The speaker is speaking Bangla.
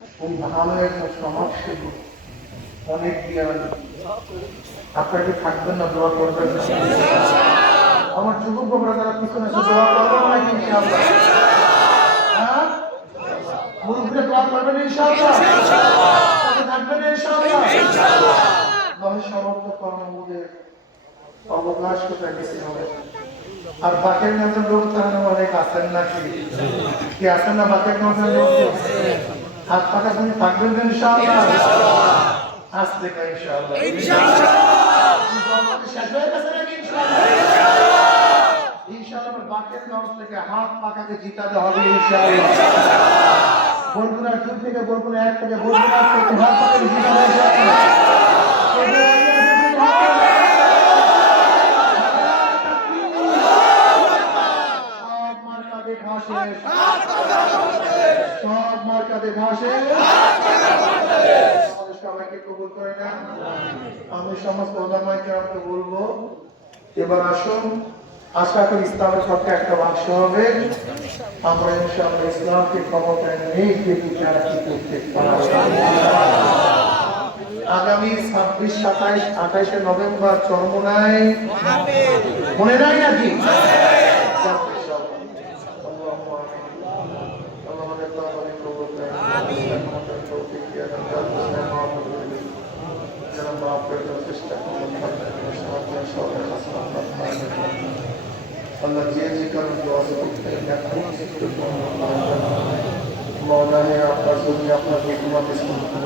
খুব ভালো সমাজসেবী অনেক আপনাকে থাকবেন না, দোয়া করবেন আমার দোয়া করবেন না কি হ্যাঁ? দোয়া করবেন ইনশাআল্লাহ। থাকবেন ইনশাআল্লাহ। কর্মবোধের অবকাশ কোথায় হবে? আর বাকের নজর লোক তাহলে অনেক আছেন নাকি? কি না বাকের নজর লোক? হাত পাকা শুনে থাকবেন তো ইনশাআল্লাহ? আজ থেকে ইনশাআল্লাহ। শেষ হয়ে গেছে নাকি ইনশাআল্লাহ? ইনশাআল্লাহ। বাকের নজর থেকে হাত পাকাকে জিতাতে হবে ইনশাআল্লাহ। বন্ধুরা দূর থেকে বলব এক থেকে বলব এক থেকে হাত পাকাকে জিতাতে ইনশাআল্লাহ সব সব মার্কা দেখা সবাইকে কবুল করে না আমি সমস্ত ওলামাইকে বলব এবার আসুন। আশা করি ইসলামের পক্ষে একটা বাক্স হবে। আমরা ইনশাআল্লাহ ইসলামকে ক্ষমতায় নেই কিন্তু যারা কি করতে পারে। আগামী ছাব্বিশ সাতাইশ আঠাইশে নভেম্বর চরমনায়। মনে নাই নাকি? আল্লাহ যে যে কারণ দোয়া করতে দেখেন একটু মৌলানি আপনার জন্য আপনার বিকুমাতে সম্পূর্ণ